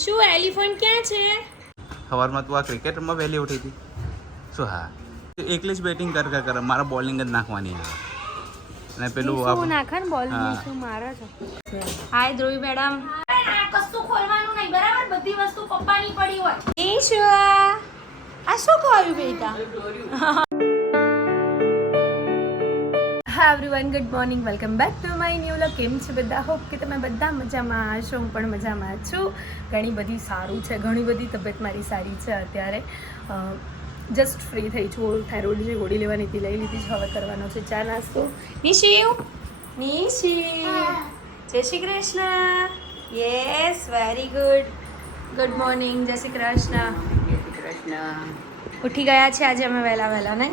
શું એલિફન્ટ ક્યાં છે? સવારમાં તું આ ક્રિકેટમાં વહેલી ઉઠી હતી. શું હા? એકલી જ બેટિંગ કર કર કર. મારા બોલિંગ જ નાખવાની આવે અને પેલું શું નાખે ને બોલિંગ શું મારા છે. Hi Dhruvi madam. કશું ખોલવાનું નહીં બરાબર? બધી વસ્તુ પપ્પાની પડી હોય. એ શું આ? આ શું ખોયું બેટા? હા everyone good morning welcome back to my new luck કેમ છે બધા? હોપ કે તમે બધા મજામાં હશો હું પણ મજામાં છું. ઘણી બધી સારું છે ઘણી બધી તબિયત મારી સારી છે અત્યારે. જસ્ટ ફ્રી થઈ છું. થાઇરોઇડ જે ગોળી લેવાની હતી લઈ લીધી છે હવે કરવાનો છે ચા નાસ્તો. નિશિવ નિશિવ જય Shri Krishna. Yes very good good morning જય શ્રી કૃષ્ણ. ઉઠી ગયા છે આજે અમે વહેલા વહેલા ને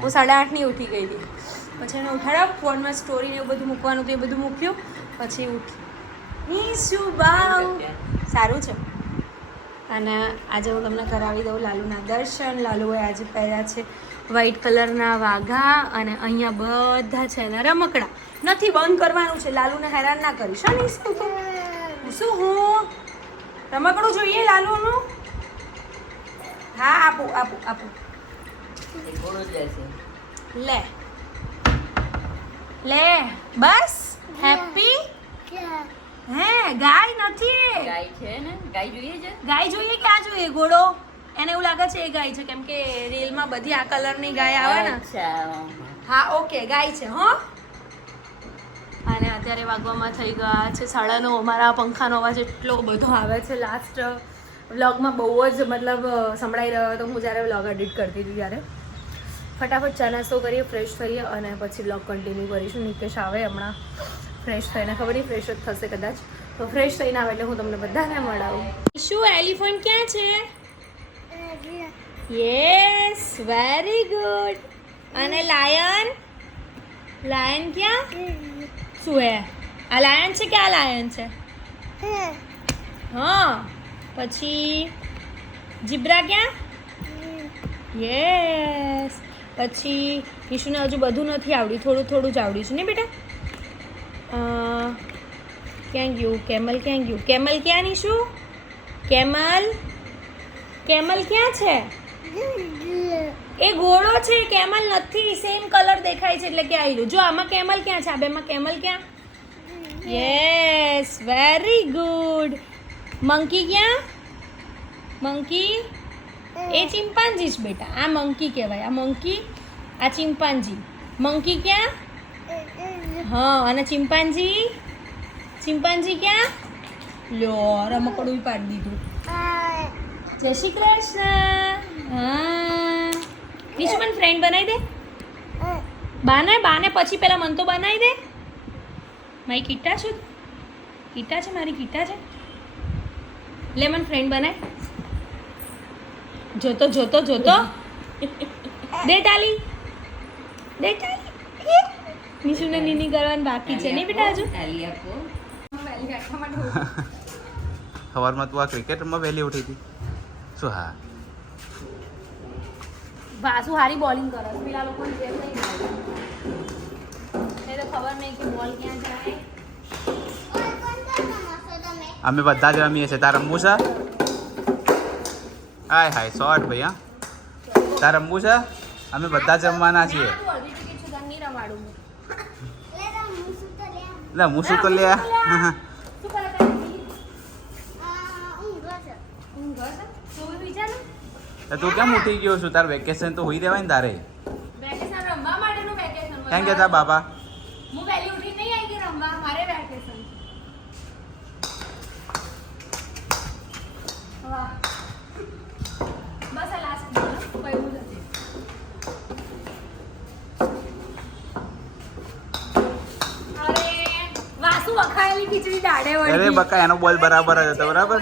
હું સાડા આઠની ઉઠી ગઈ હતી. પછી એને ઉઠાડ્યા ફોનમાં સ્ટોરી ને એવું બધું મૂકવાનું હતું એ બધું મૂક્યું. પછી ઉઠી. ની શું બાવ? સારું છે. અને આજે હું તમને કરાવી દઉં લાલુના દર્શન. લાલુએ આજે પહેર્યા છે વ્હાઈટ કલરના વાઘા અને અહીંયા બધા છે એના રમકડા. નથી બંધ કરવાનું છે. લાલુને હેરાન ના કરીશ નહીં શું હું? રમકડું જોઈએ લાલુનું? હા આપું આપું આપું. લે. લે બસ હેપી? હે ગાય નથી? ગાય છે ને? ગાય જોઈએ છે? ગાય જોઈએ કે આ જોઈએ? ઘોડો? એને એવું લાગે છે એ ગાય છે કેમ કે રીલમાં બધી આ કલરની ગાય આવે ને. હા ઓકે ગાય છે હો. અને અત્યારે વાગવામાં થઈ ગયા છે સાડાનો અમારા પંખાનો અવાજ એટલો બધો આવે છે. લાસ્ટ વ્લોગમાં બહુ જ મતલબ સંભળાઈ રહ્યો હતો. હું જ્યારે વ્લોગ એડિટ કરતી હતી ત્યારે. ફટાફટ ચા નાસ્તો કરીએ ફ્રેશ થઈએ અને પછી બ્લોગ કન્ટિન્યુ કરીશું. નિકેશ આવે હમણાં ફ્રેશ થઈને, ખબર નહીં ફ્રેશ જ થશે કદાચ. તો ફ્રેશ થઈને આવે એટલે હું તમને બધાને મળાવું. શું એલિફન્ટ ક્યાં છે? યસ વેરી ગુડ અને લાયન લાયન ક્યાં? શું હે? આ લાયન છે કે આ લાયન છે? હા, પછી જીબ્રા ક્યાં? યસ પછી ઈશુને હજુ બધું નથી આવડ્યું, થોડું થોડું જ આવડ્યું છે. ને બેટા? ક્યાં ગયું? કેમલ ક્યાં ગયું? કેમલ ક્યાં નીશું કેમલ? કેમલ ક્યાં છે? એ ઘોડો છે, કેમલ નથી. સેમ કલર દેખાય છે એટલે કે આવી રહ્યું જો, આમાં કેમલ ક્યાં છે? આ બેમાં કેમલ ક્યાં? યસ વેરી ગુડ મંકી ક્યાં? મંકી એ ચિમ્પાન્જી જ બેટા. આ મંકી કહેવાય. આ મંકી, આ ચિમ્પાન્જી મંકી ક્યાં? હા, અને ચિમ્પાન્જી ચિમ્પાન્જી ક્યાં? લ્યો રમકડું પાડી દીધું. જય શ્રી કૃષ્ણ. હા. નિશુ મને ફ્રેન્ડ બનાવી દે. બાને બાને પછી પેલા મન તો બનાવી દે. મારી કીટા છું. કીટા છે, મારી કીટા છે. લે, મને ફ્રેન્ડ બનાય. જોતો જોતો જોતો. દે તાલી. દે તાલી. નિશુને નીની કરવાની બાકી છે. નહીં બેટા હજુ? તાલી આપો. સવારમાં તું આ ક્રિકેટમાં વહેલી ઉઠી હતી. શું હા? વાસુ હારી બોલિંગ કરે? છે પેલા લોકો જેમ નહીં એ તો ખબર નહીં કે બોલ ક્યાં જાય. અમે બધા જ રમીએ છીએ. તાર રમવું છે હાય હાય શોર્ટ ભાઈ હા. તાર રમવું છે? અમે બધા જ રમવાના છીએ. લે હું શું તો લે? તું કેમ ઉઠી ગયો છું? તાર વેકેશન તો હોઈ દેવાય ને તારે. કેમ કહેતા બાબા હું વહેલી ઉઠી નહીં આવી ગઈ રમવા મારે વેકેશન વાહ બસ આ લાસ્ટ બોલ કયું નથી અરે વાસુ વખાયેલી ખીચડી દાડે અરે બકા એનો બોલ બરાબર જ હતો બરાબર?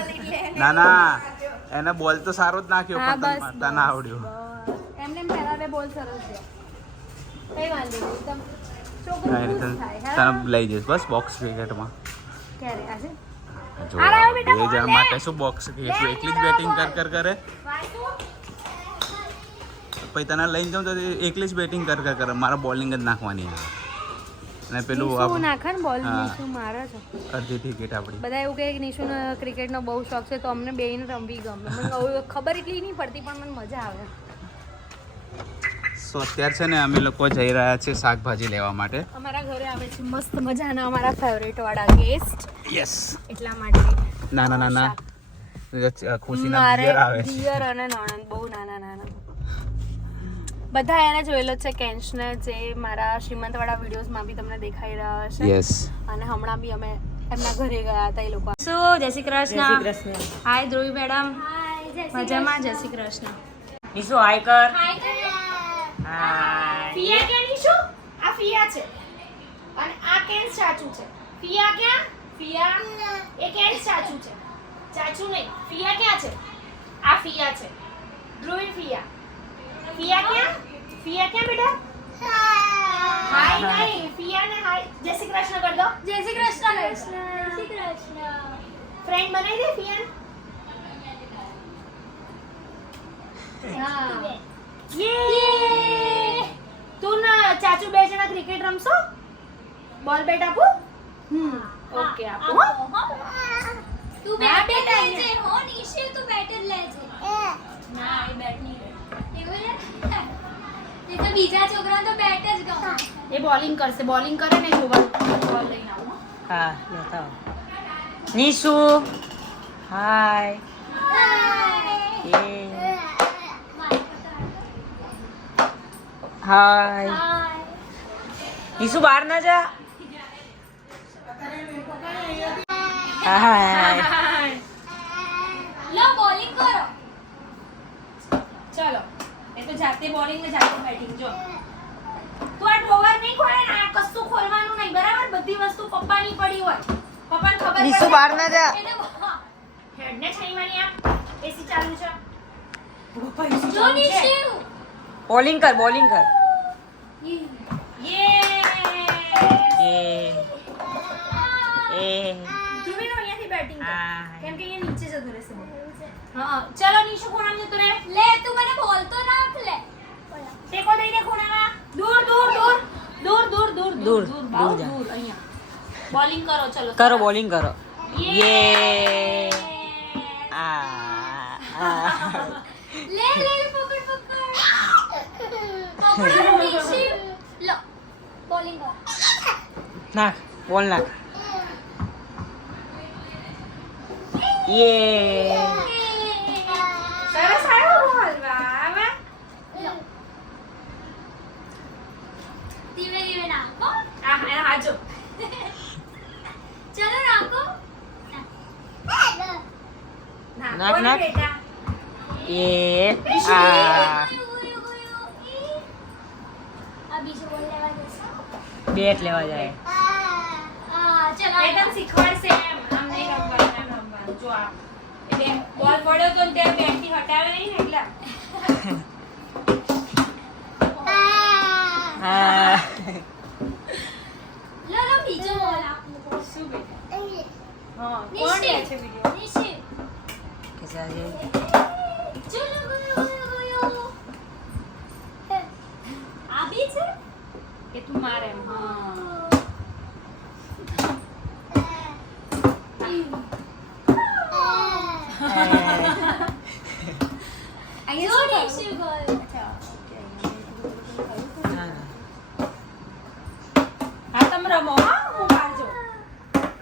ના ના એને બોલ તો સારો જ નાખ્યો પણ તને મારતા ના આવડ્યો. એમને એમ પહેલા બે બોલ સરસ છે. કઈ વાંધો નહીં તને લઈ જઈશ બસ બોક્સ ક્રિકેટમાં ક્યારે આજે? બે જણ માટે શું બોક્સ ક્રિકેટ એકલી જ બેટિંગ કર કર કરે? પછી તને લઈને જાઉં તો એકલી જ બેટિંગ કર કર કરે મારા બોલિંગ જ નાખવાની આવે અને પેલું આપ- નાખે ને બોલ. નિશુ મારે છે. અડધી ટિકિટ આપણી. બધા એવું કહે કે નિશુને ક્રિકેટનો બહુ શોખ છે તો અમને બેયને રમવી ગમે. મને ખબર એટલી નહીં પડતી પણ મને મજા આવે. સો અત્યારે છે ને અમે લોકો જઈ રહ્યા છે શાકભાજી લેવા માટે. અમારા ઘરે આવે છે મસ્ત મજાના અમારા ફેવરેટ વાળા ગેસ્ટ યસ એટલા માટે નાના નાના. ખુશીના મારે પિયર આવે છે. બિયર અને નણંદ બહુ નાના નાના. બધા એને જોયેલો છે કેન્શને જે મારા શ્રીમંતવાળા વિડીયોઝમાં બી તમને દેખાઈ રહ્યા હશે. યસ અને હમણાં બી અમે એમના ઘરે ગયા હતા એ લોકો. શું જય Shri Krishna. Hi Dhruvi madam. મજામાં? જય શ્રી કૃષ્ણ. નિશુ હાય કર. ફિયા કે નિશુ? આ ફિયા છે. અને આ કેન ચાચુ છે. ફિયા ક્યાં ફિયા? એ કેન ચાચુ છે. ચાચુ નહીં ફિયા ક્યાં છે? આ ફિયા છે. ધ્રુવી ફિયા. ફિયા ક્યાં ફિયા ક્યાં બેટા હાય નહીં ફિયા ને હાય જય શ્રી કૃષ્ણ કર દો જય શ્રી કૃષ્ણ જય શ્રી કૃષ્ણ ફ્રેન્ડ બનાવી દે ફિયા હા યે તું ના ચાચુ બે જણા ક્રિકેટ રમશો? બોલ બેટ આપું હમ ઓકે આપો હો. તું હા, બેટ બેટા, લેજે હો નિશુ તું બેટ જ લેજે. ના એ બેટ નહીં. એવું ને એ તો બીજા છોકરા તો બેટ જ ગમે. એ બોલિંગ કરશે. બોલિંગ કરે ને જોવાનું બોલ લઈને આવો હા. લેતા આવો. નિશુ હાય. એ. હાય. નિશુ બહાર ના જા. હાય લો બોલિંગ કરો. ચલો. એ તો જાતે બોલિંગ ને જાતે બેટિંગ જો. તું આ ડ્રોવર નહીં ખોલે ને આ કશું ખોલવાનું નહીં બરાબર? બધી વસ્તુ પપ્પાની પડી હોય. પપ્પાને ખબર નિશુ બહાર ના જા. હેડને છાઈ મારી આપ એસી ચાલુ છે. જો નિશુ બોલિંગ કર બોલિંગ કર. યે. એ. એ. ધ્રુવીનો અહીંયાથી બેટિંગ કર કેમ કે અહીંયા નીચે જતો રહેશે. હા ચલો નિશુ ખૂણામાં જતો રહે લે તું મને બોલતો ના લે. ટેકો દઈને ખૂણામાં. દૂર દૂર દૂર. દૂર દૂર દૂર દૂર, દૂર દૂર બહુ દૂર અહીંયા. બોલિંગ કરો ચલો. કરો બોલિંગ કરો. યે આ. લે લે પકડ પકડ. પકડ લો બોલિંગ કરો. નાખ બોલ નાખ. યે સરસ આવ્યો બોલ વાહ વાહ ધીમે ધીમે નાખો આ આ હાજો ચલો નાખો નાખ, નાખ. બેટા આ લેવા જશે બેટ લેવા જાય ચલો શીખવાડશે જો આ. એટલે બોલ પડ્યો તો ને ત્યાં બેટથી હટાવે નહીં ને એટલે. હા. લો લો બીજો બોલ આપો શું બેટા? હા કોણ લે છે વિડિયો નિશી કેસા છે ચલો ગયો ગયો ગયો. આ બી છે? કે તું મારે હા. ગયો ના, ના. હા તમે રમો હા હું બહાર જો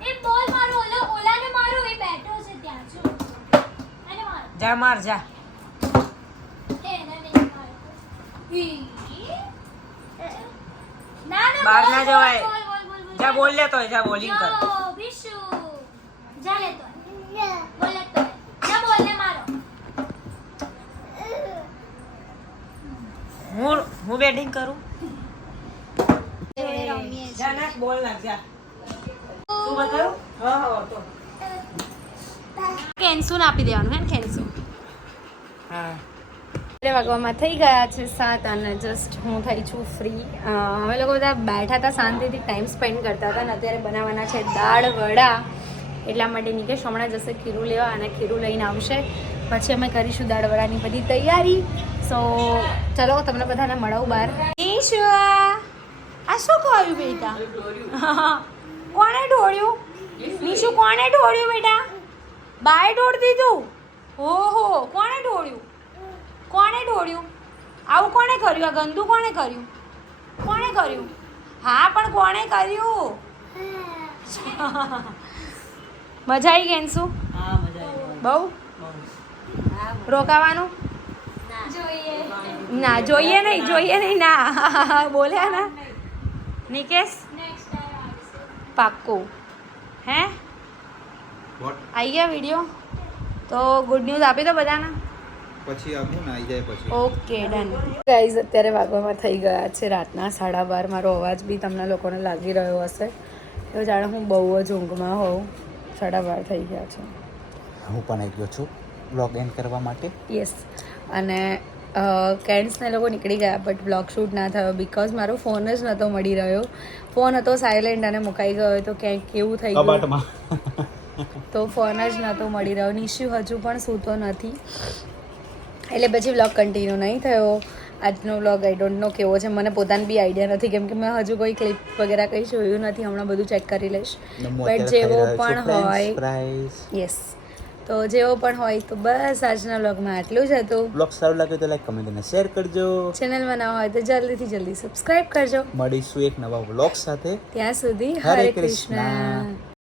એ બોલ મારો ઓલો ઓલાને મારો એ બેઠો છે ત્યાં જો મારો જા માર જા નહીં મારો ના ના બહાર ના જવાય. બોલ, બોલ, બોલ, બોલ. જા બોલ લે તો જા બોલિંગ કર જો, વિશુ. જા લેતો હોય. બોલ લેતો હોય. જા બોલ ને મારો હું બેટિંગ કરું? બોલ નાખ હા હા તો. કેન્સુન આપી દેવાનું હે ને કેન્સુન હા. વાગવામાં થઈ ગયા છે સાત અને જસ્ટ હું થઈ છું ફ્રી અમે લોકો બધા બેઠા હતા શાંતિથી ટાઈમ સ્પેન્ડ કરતા હતા અને અત્યારે બનાવવાના છે દાળ વડા. એટલા માટે નિકેશ હમણાં જશે ખીરું લેવા અને ખીરું લઈને આવશે. પછી અમે કરીશું દાળ વડાની બધી તૈયારી. સો ચલો તમને બધાને મળવું બહાર. આ શું ખાયું બેટા? કોણે ઢોળ્યું? નીચું કોણે ઢોળ્યું બેટા? બાય ઢોળ દીધું? ઓહો કોણે ઢોળ્યું? કોણે ઢોળ્યું? આવું કોણે કર્યું? આ ગંદુ કોણે કર્યું? કોણે કર્યું? હા પણ કોણે કર્યું? મજા આવી ગઈ શું? બહુ. રોકાવાનું? ના જોઈએ. નહીં જોઈએ નહીં ના. બોલ્યા ના. નિકેશ? નેક્સ્ટ ટાઈમ પાક્કું. હે? આવી ગયા વીડિયો તો ગુડ ન્યૂઝ આપી દો બધાને? પછી આપું ને આવી જાય પછી. ઓકે ડન ગાઈઝ અત્યારે વાગવામાં થઈ ગયા છે રાતના સાડા બાર. મારો અવાજ બી તમને લોકોને લાગી રહ્યો હશે. એવું જાણે હું બહુ જ ઊંઘમાં હોઉં. સાડા બાર થઈ ગયા છે. હું પણ આવી ગયો છું. બ્લોગ એન્ડ કરવા માટે? યસ અને કેન્ડ્સને લોકો નીકળી ગયા બટ બ્લોગ શૂટ ના થયો બીકોઝ મારો ફોન જ નહોતો મળી રહ્યો. ફોન હતો સાયલેન્ટ અને મુકાઈ ગયો તો ક્યાંક કેવું થઈ ગયું? તો ફોન જ નહોતો મળી રહ્યો. નિશુ હજુ પણ સૂતો નથી. એટલે પછી વ્લોગ કન્ટિન્યુ નહીં થયો. આજનો વ્લોગ આઈ ડોન્ટ નો કેવો છે. મને પોતાને બી આઈડિયા નથી. કેમ કે મેં હજુ કોઈ ક્લિપ વગેરે કંઈ જોયું નથી. હમણાં બધું ચેક કરી લઈશ. બટ જેવો પણ હોય યસ તો જેવો પણ હોય તો બસ આજના વ્લોગમાં આટલું જ હતું. બ્લોગ સારું લાગે તો લાઈક કમેન્ટ અને શેર કરજો. ચેનલમાં નવા હોય તો જલ્દીથી જલ્દી સબસ્ક્રાઇબ કરજો. મળીશું એક નવા વ્લોગ સાથે. ત્યાં સુધી હરે. કૃષ્ણ